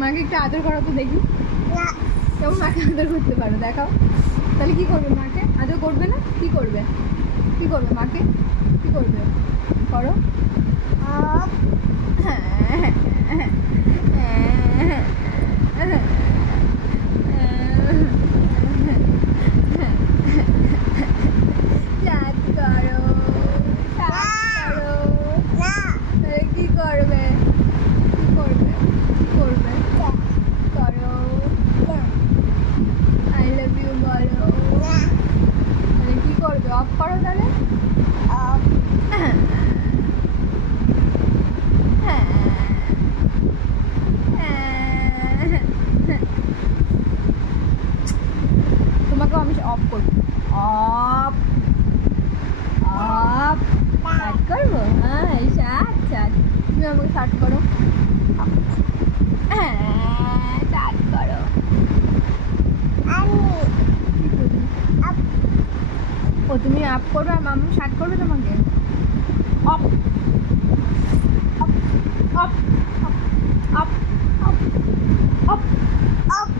মাকে একটু আদর করো তো দেখি। কেমন মাকে আদর করতে পারো দেখাও। তাহলে কি করবে মাকে? আদর করবে না? কি করবে? কি করবে মাকে? কি করবে? করো। কি করবে? কি করবে? কি করবে? করো। আই লাভ ইউ বলো। তাহলে কি করবে? অফ করো তাহলে। তোমাকেও আমি অফ করবো। অফ অফ স্টার্ট করবো। হ্যাঁ আচ্ছা তুমি আমাকে স্টার্ট করো। হ্যাঁ স্টার্ট করো। ও তুমি আপ করবে আর মাম্মু স্টার্ট করবে তোমাকে। Of of of of of of of